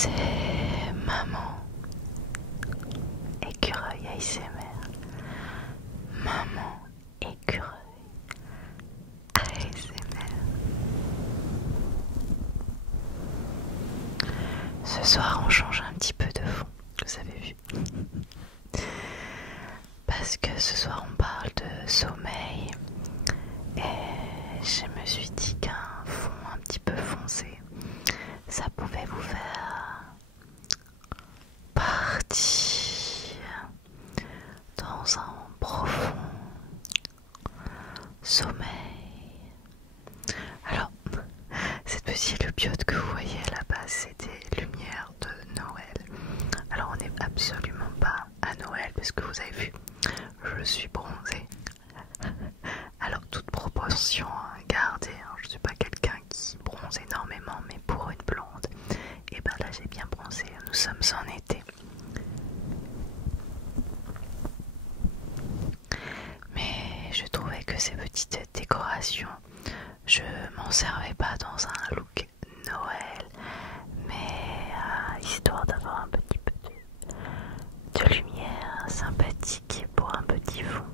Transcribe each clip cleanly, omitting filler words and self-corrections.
C'est Maman Écureuil ASMR. Maman Écureuil ASMR. Ce soir on change un petit peu de fond, vous avez vu. Parce que ce soir on parle de sommeil et je me suis dit qu'un fond un petit peu foncé, ça pouvait vous faire partir dans un profond sommeil. Alors, cette petite lubiote que vous voyez là-bas, c'est des lumières de Noël. Alors, on n'est absolument pas à Noël parce que vous avez vu, je suis bronzée. Alors, toute proportion gardée, hein, je ne suis pas quelqu'un qui bronze énormément, mais pour une blonde, et ben là j'ai bien bronzé, nous sommes en été. Mais je trouvais que ces petites décorations, je m'en servais pas dans un look Noël, mais histoire d'avoir un petit peu de lumière sympathique pour un petit fond,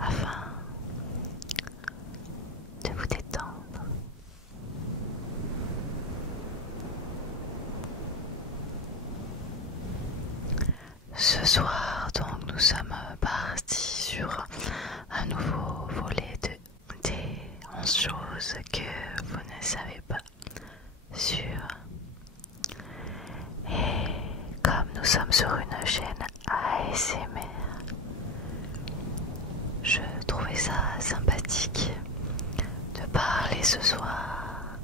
afin de vous détendre. Ce soir, donc, nous sommes partis sur un nouveau volet des 11 choses que vous ne savez pas sur. Et comme nous sommes sur une chaîne ASMR, je trouvais ça sympathique de parler ce soir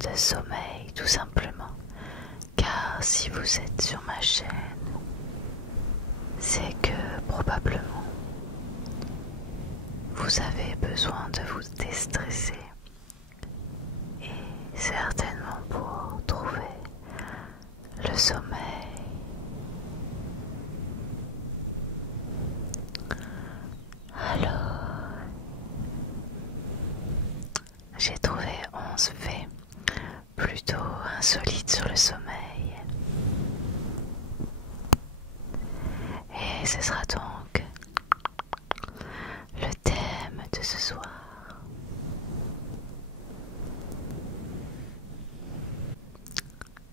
de sommeil, tout simplement. Car si vous êtes sur ma chaîne, c'est que probablement vous avez besoin de vous déstresser et certainement pour trouver le sommeil. Alors, j'ai trouvé 11 faits plutôt insolites sur le sommeil. Et ce sera donc le thème de ce soir.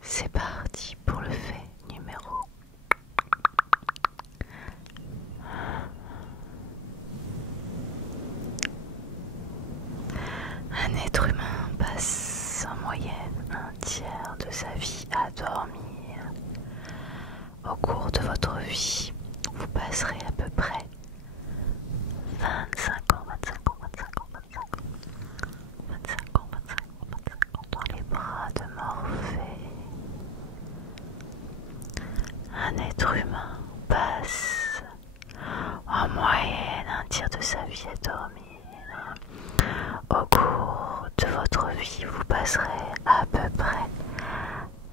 C'est parti pour le fait numéro 1. Un être humain passe en moyenne un tiers de sa vie à dormir. Au cours de votre vie, vous passerez à peu près 25 ans dans les bras de Morphée. Un être humain passe en moyenne un tiers de sa vie à dormir. Au cours de votre vie, vous passerez à peu près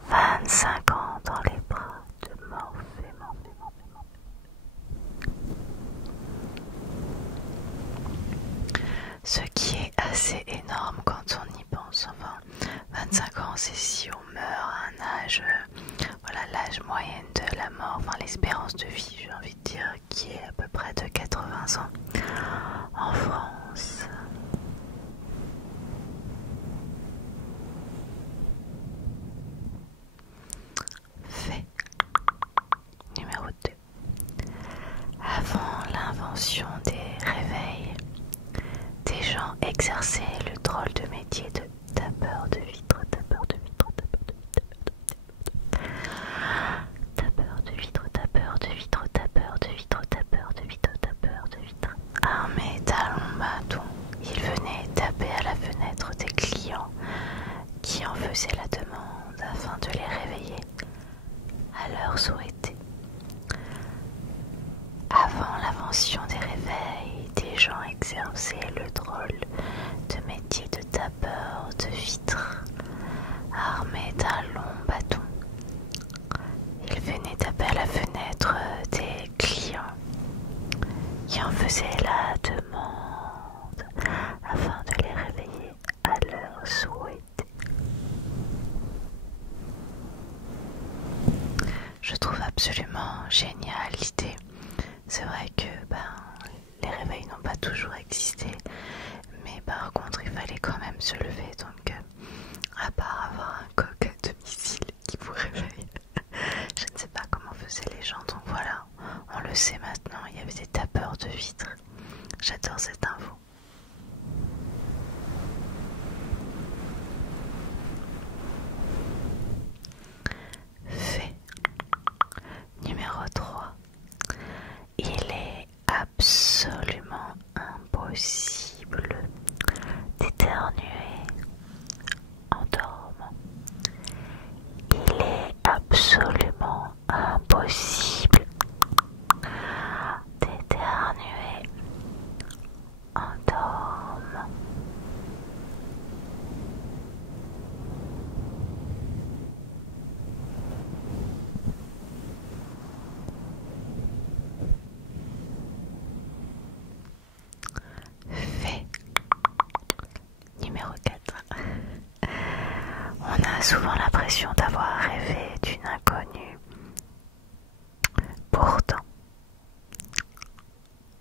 25 ans dans les bras de Morphée. Ce qui est assez énorme quand on y pense. Enfin, 25 ans, c'est si on meurt à un âge, voilà, l'âge moyen de la mort, enfin l'espérance de vie, j'ai envie de dire, qui est à peu près de 80 ans en France. Fait numéro 2. Avant l'invention des réveils, des gens exerçaient le drôle de métier de tapeur de vitres, armés talons bâtons, ils venaient taper à la fenêtre des clients qui en faisaient la demande afin de les réveiller à l'heure souhaitée. Avant l'invention des réveils, des gens exerçaient le drôle de métier de tapeur de vitres, armés d'un long bâton. Ils venaient taper à la fenêtre des clients qui en faisaient la demande afin de les réveiller à l'heure souhaitée. Je trouve absolument génial l'idée. C'est vrai que les réveils n'ont pas toujours existé, mais par contre il fallait quand même se lever, donc à part avoir un coq à domicile qui vous réveille, je ne sais pas comment faisaient les gens, donc voilà, on le sait maintenant, il y avait des tapeurs de vitres. J'adore cette info. Fait numéro 3. Il est absolument impossible d'éternuer en dormant. Il est absolument impossible d'éternuer en dormant. Fait numéro 4. On a souvent l'impression d'avoir rêvé d'une inconnue. Pourtant,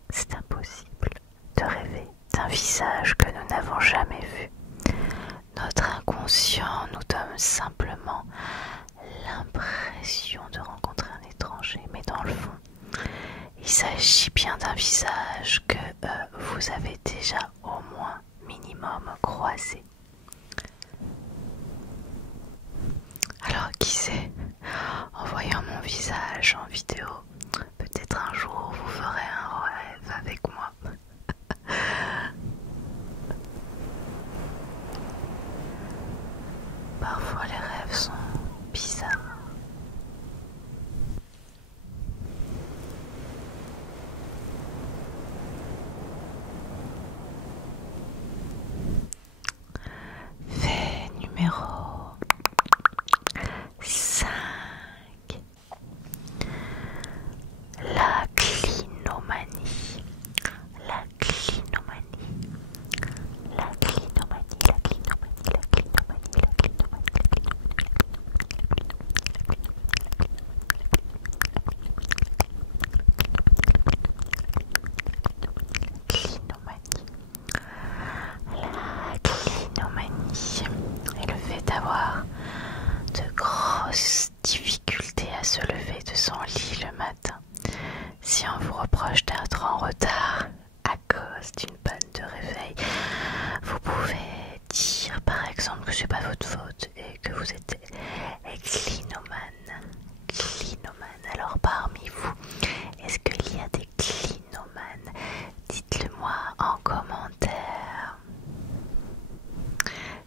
c'est impossible de rêver d'un visage que nous n'avons jamais vu. Notre inconscient nous donne simplement l'impression de rencontrer un étranger, mais dans le fond, il s'agit bien d'un visage que vous avez déjà au moins minimum croisé. Alors qui sait, en voyant mon visage en vidéo, peut-être un jour vous ferez un rêve avec moi. Parfois les rêves sont bizarres. Fait numéro 5. La clinomanie. La clinomanie. La clinomanie. La clinomanie. La clinomanie. La clinomanie. La clinomanie est le fait d'avoir de grosses difficultés à se lever de son lit le matin. Si on vous reproche d'être en retard à cause d'une panne de réveil, vous pouvez dire par exemple que c'est pas votre faute et que vous êtes clinomane. Clinomane. Alors parmi vous, est-ce qu'il y a des clinomanes? Dites-le moi en commentaire.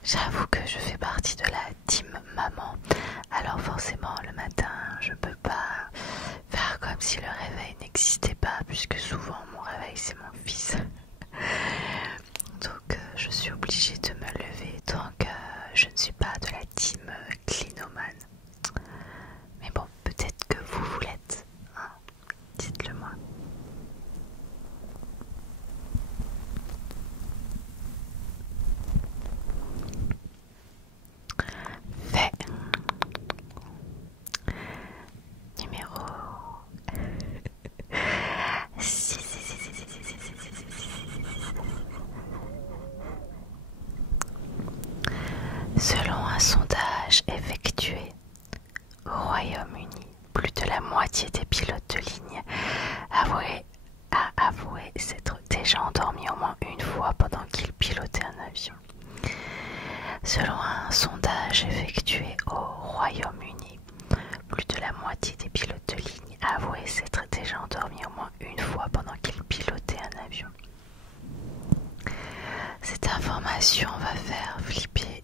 J'avoue que je fais partie de la team maman, alors forcément le matin je peux pas faire comme si le réveil n'existait pas, puisque souvent mon réveil c'est mon fils. Donc je suis obligée de me lever, donc je ne suis pas de la team clinomane. Mais bon, peut-être que vous l'êtes, hein, dites-le moi. Fait numéro 6. Selon un sondage effectué au Royaume-Uni, plus de la moitié des pilotes de ligne a avoué s'être déjà endormi au moins une fois pendant qu'ils pilotaient un avion. Selon un sondage effectué au Royaume-Uni, plus de la moitié des pilotes de ligne a avoué s'être déjà endormi au moins une fois pendant qu'ils pilotaient un avion. Cette information va faire flipper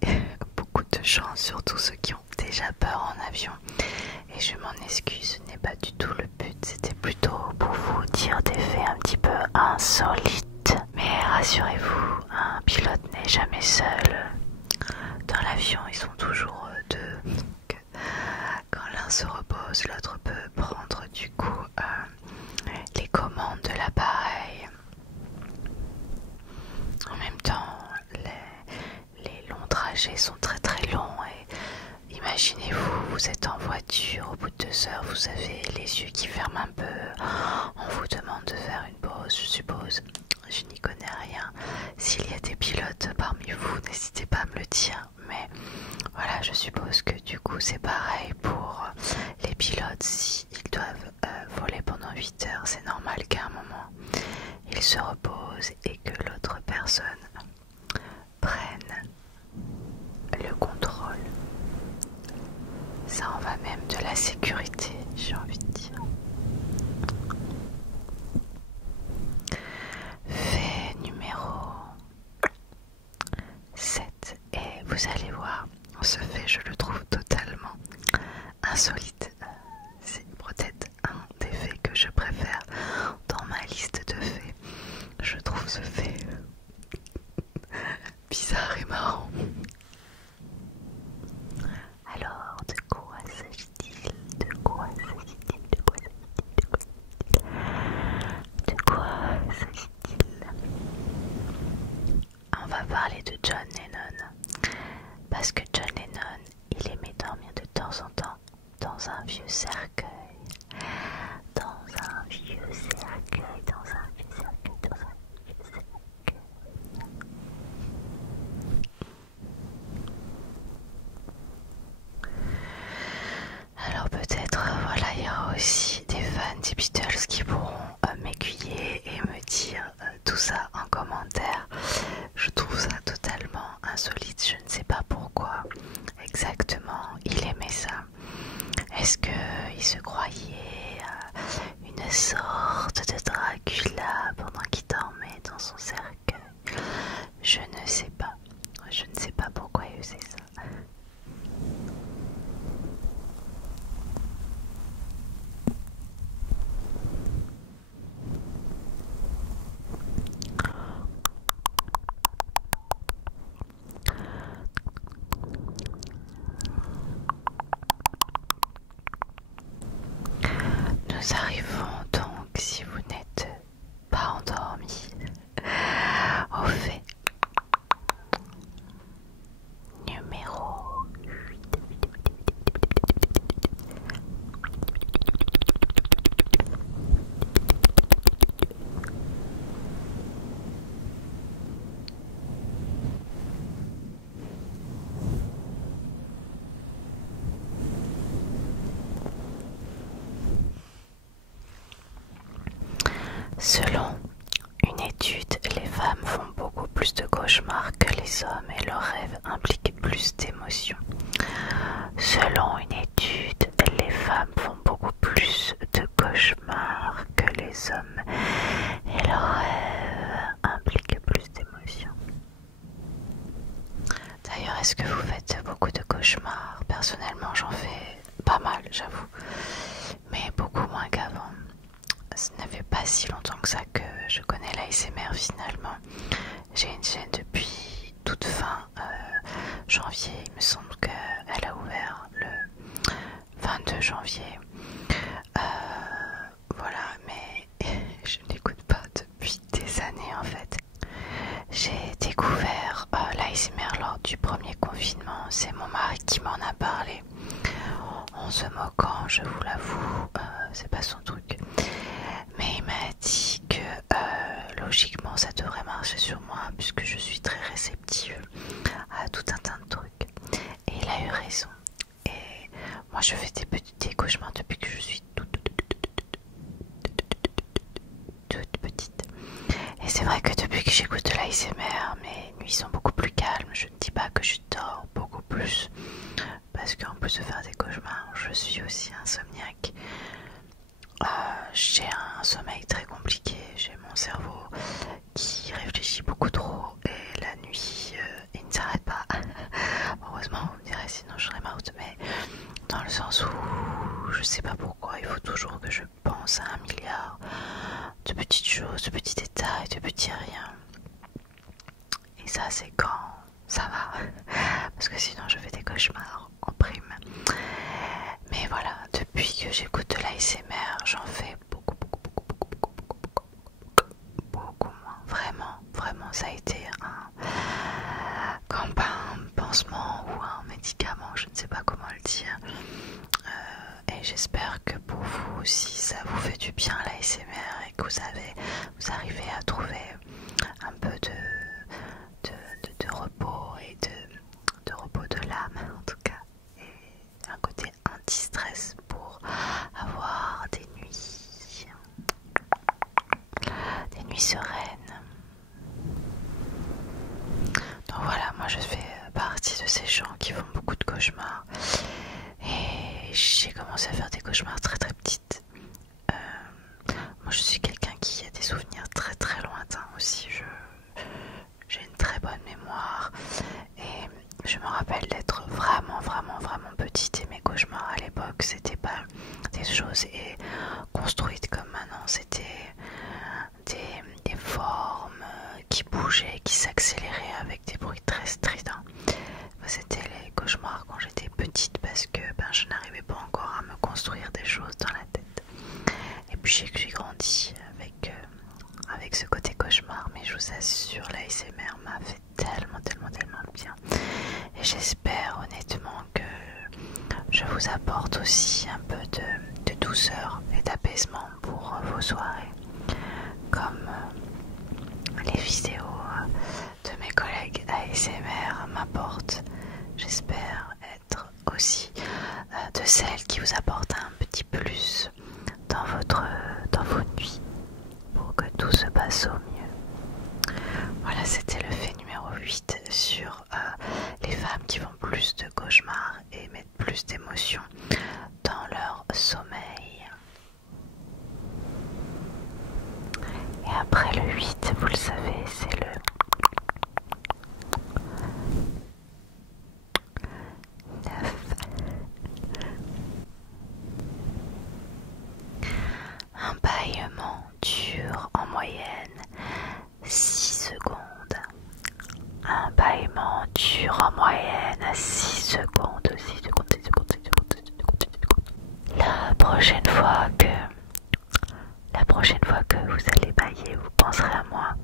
beaucoup de gens, surtout ceux qui ont déjà peur en avion. Et je m'en excuse, ce n'est pas du tout le but, c'était plutôt pour vous dire des faits un petit peu insolites. Mais rassurez-vous, un pilote n'est jamais seul. Dans l'avion, ils sont toujours deux. Donc, quand l'un se repose, l'autre peut prendre du coup les commandes de l'appareil. En même temps, les longs trajets sont très très longs et imaginez-vous, vous êtes en voiture, au bout de 2 heures, vous avez les yeux qui ferment un peu, on vous demande de faire une pause, je suppose. Je n'y connais rien. S'il y a des pilotes parmi vous, n'hésitez pas à me le dire. Mais voilà, je suppose que du coup c'est pareil pour les pilotes. S'ils doivent voler pendant 8 heures, c'est normal qu'à un moment ils se reposent et que l'autre personne prenne le contrôle. Ça en va même de la sécurité, j'ai envie de dire. Fait numéro 7. Et vous allez voir, ce fait, je le trouve totalement insolite. C'est peut-être un des faits que je préfère dans ma liste de faits. Je trouve ce fait bizarre et marrant. Alors, de quoi s'agit-il? De quoi s'agit-il? De quoi s'agit-il? On va parler de John Lennon. Parce que John Lennon, il aimait dormir de temps en temps dans un vieux cercueil. Dans un vieux cercueil, dans un vieux cercueil, dans un vieux cercueil. Alors peut-être, voilà, il y aura aussi des fans des Beatles qui pourront m'aiguiller et me dire tout ça en commentaire. Je trouve ça totalement insolite, je ne sais pas pourquoi exactement il aimait ça. Est-ce qu'il se croyait une sorte de Dracula pendant qu'il dormait dans son cercueil? Je ne sais pas. Je ne sais pas pourquoi il faisait ça. Nous arrivons donc, si vous n'êtes pas endormi, au fait numéro 8. Selon une étude, les femmes font beaucoup plus de cauchemars que les hommes et leurs rêves impliquent plus d'émotions. Selon une étude, les femmes font beaucoup plus de cauchemars que les hommes et leurs rêves impliquent plus d'émotions. D'ailleurs, est-ce que vous faites beaucoup de cauchemars? Personnellement, j'en fais pas mal, j'avoue, mais beaucoup moins qu'avant. Ça ne fait pas si longtemps que ça que je connais l'ASMR finalement. J'ai une chaîne depuis toute fin janvier. Il me semble qu'elle a ouvert le 22 janvier. Voilà, mais je n'écoute pas depuis des années en fait. J'ai découvert l'ASMR lors du premier confinement. C'est mon mari qui m'en a parlé. En se moquant, je vous l'avoue, c'est pas son truc. Mais il m'a dit que logiquement ça devrait marcher sur moi puisque je suis très réceptive à tout un tas de trucs. Et il a eu raison. Et moi je fais des cauchemars depuis que je suis toute petite. Et c'est vrai que depuis que j'écoute de l'ASMR, mes nuits sont beaucoup plus calmes. Je ne dis pas que je dors beaucoup plus. Parce qu'en plus de faire des cauchemars, je suis aussi insomniaque. J'ai un sommeil très compliqué, j'ai mon cerveau qui réfléchit beaucoup trop et la nuit il ne s'arrête pas. Heureusement vous me direz sinon je serais morte, mais dans le sens où je sais pas pourquoi il faut toujours que je pense à 1 milliard de petites choses, de petits détails, de petits riens. Et ça c'est quand ça va, parce que sinon je fais des cauchemars en prime. Mais voilà, depuis que j'écoute de l'ASMR, j'en fais beaucoup moins. Vraiment, ça a été comme un pansement ou un médicament, je ne sais pas comment le dire. et j'espère que pour vous aussi ça vous fait du bien l'ASMR et que vous arrivez à trouver un peu de repos et de repos de l'âme en tout cas, et un côté anti-stress pour avoir des nuits sereines. Donc voilà, moi je fais partie de ces gens qui font beaucoup de cauchemars et j'ai commencé à faire des cauchemars très très petites. Moi je suis quelqu'un qui a des souvenirs très très lointains aussi, j'ai une très bonne mémoire et je me rappelle d'être vraiment petite, et mes cauchemars à l'époque c'était pas des choses construites comme maintenant, c'était des formes qui bougeaient, qui s'accéléraient avec des bruits très stridents. C'était les cauchemars quand j'étais petite parce que je n'arrivais pas encore à me construire des choses dans la tête. Et puis j'ai grandi avec ce côté cauchemar, mais je vous assure, l'ASMR m'a fait tellement bien. Et j'espère honnêtement que je vous apporte aussi un peu de douceur et d'apaisement pour vos soirées, comme les vidéos de mes collègues ASMR m'apportent. J'espère être aussi de celles qui vous apportent un petit plus dans vos nuits pour que tout se passe au mieux. Voilà, c'était le fait numéro 8 sur les femmes qui font plus de cauchemars et mettent plus d'émotions dans leur sommeil. Et après le 8, vous le savez, c'est le 9. Un bâillement dure en moyenne 6 secondes. Un bâillement dure en moyenne 6 secondes. La prochaine fois que vous allez bâiller, vous penserez à moi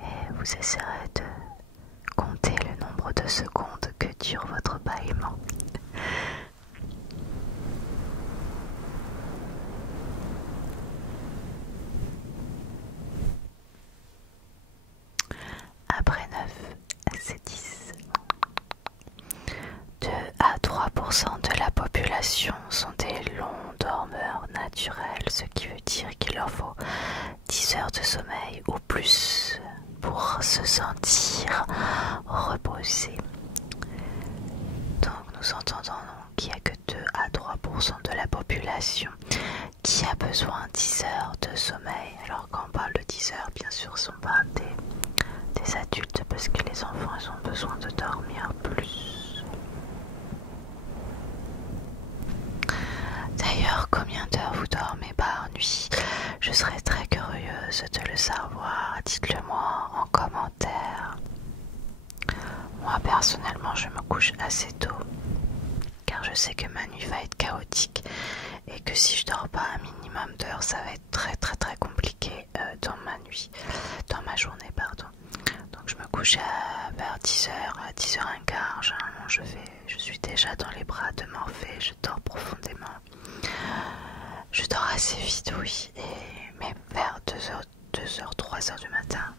et vous essaierez de compter le nombre de secondes que dure votre bâillement. Après 9, c'est 10. 2 à 3% de la population sont des longs dormeurs naturels, ce qui veut dire qu'il leur faut 10 heures de sommeil ou plus pour se sentir reposé. Donc nous entendons qu'il n'y a que 2 à 3% de la population qui a besoin de 10 heures de sommeil. Alors quand on parle de 10 heures, bien sûr, on parle des adultes parce que les enfants ils ont besoin de dormir plus. D'ailleurs, combien d'heures vous dormez par nuit? Je serais très curieuse de le savoir. Dites-le moi en commentaire. Moi personnellement, je me couche assez tôt car je sais que ma nuit va être chaotique et que si je dors pas un minimum d'heures, ça va être très compliqué dans ma journée, pardon. Donc je me couche vers 10h, à 10h15, généralement je suis déjà dans les bras de Morphée, je dors profondément. Je dors assez vite, oui, mais vers 2h, 3h du matin,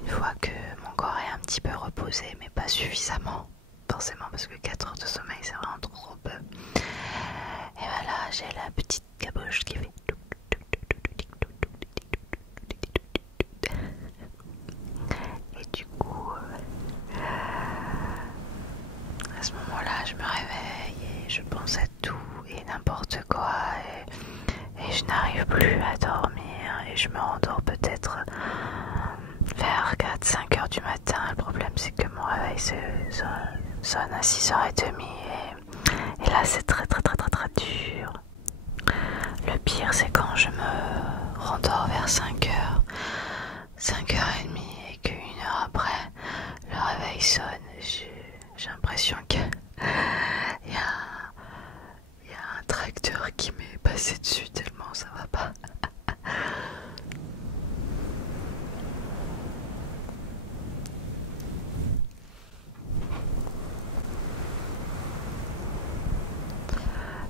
une fois que mon corps est un petit peu reposé, mais pas suffisamment, forcément, parce que 4 heures de sommeil c'est vraiment trop peu. Et voilà, j'ai la petite caboche qui fait. Et du coup, à ce moment-là, je me réveille et je pense à tout et n'importe quoi et je n'arrive plus à dormir et je me rendors peut-être vers 4-5 heures du matin. Le problème c'est que mon réveil sonne à 6h30 et là c'est très dur. Le pire c'est quand je me rendors vers 5h, 5h30 et qu'une heure après le réveil sonne. J'ai l'impression qu'il y a un tracteur qui m'est passé dessus tellement ça va pas.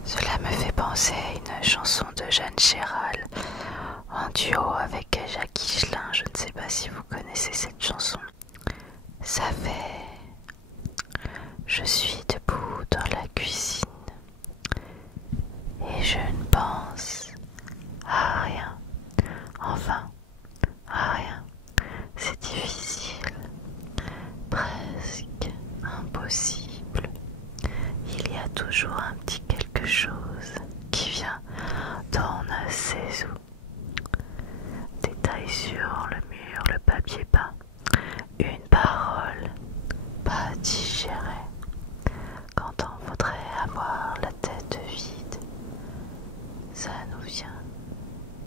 Cela me fait penser à une chanson de Jeanne Chéral en duo avec Jacques Higelin. Je ne sais pas si vous connaissez cette chanson. Ça fait: je suis debout dans la cuisine et je ne pense à rien, enfin à rien. C'est difficile, presque impossible. Il y a toujours un petit quelque chose qui vient dans ses os. Détail sur le mur, le papier peint, une parole pas digérée. Quand on voudrait avoir la tête vide, ça nous vient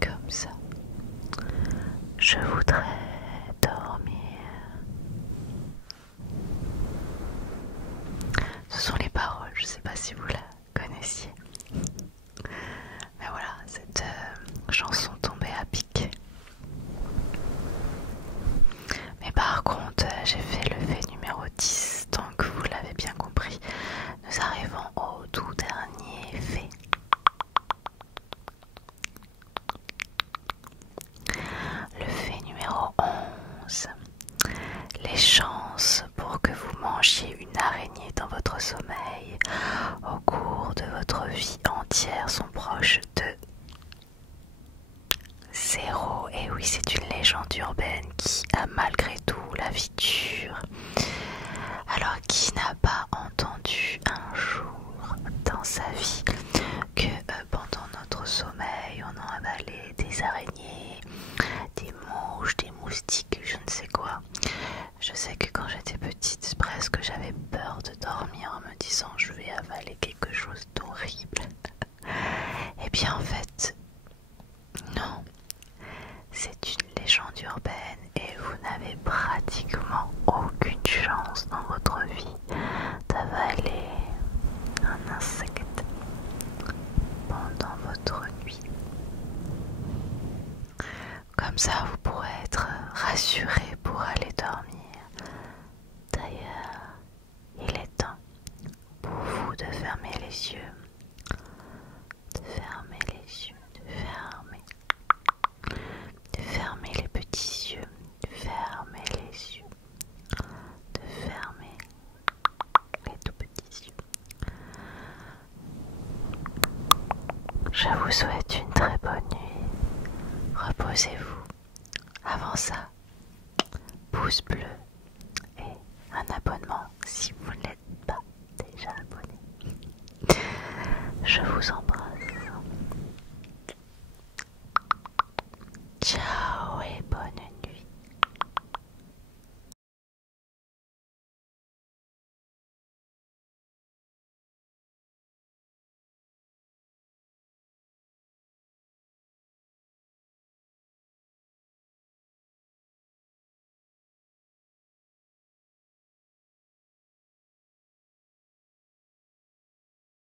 comme ça. Je voudrais dormir. Ce sont les paroles, je ne sais pas si vous la connaissiez. Mais voilà, cette chanson tombait à pic. Mais par contre, j'ai fait le fait numéro 10, donc vous l'avez bien compris. Nous arrivons au tout dernier fait. Le fait numéro 11. Les chances pour que vous mangiez une araignée dans votre sommeil au cours de votre vie entière sont proches de 0. Et oui, c'est une légende urbaine qui a malgré tout la vie dure. Alors, qui n'a pas entendu un jour dans sa vie que pendant notre sommeil, on a avalé des araignées, des mouches, des moustiques, je ne sais quoi. Je sais que quand j'étais petite, presque j'avais peur de dormir en me disant je vais avaler quelque chose d'horrible. Et bien en fait, non. C'est une légende urbaine et vous n'avez pratiquement aucune chance dans votre vie d'avaler un insecte pendant votre nuit. Comme ça, vous pourrez être rassuré pour aller dormir. D'ailleurs, il est temps pour vous de fermer les yeux. De fermer les yeux, de fermer les petits yeux, de fermer les yeux, de fermer les tout petits yeux. Je vous souhaite une très bonne nuit. Reposez-vous. Avant ça, pouce bleu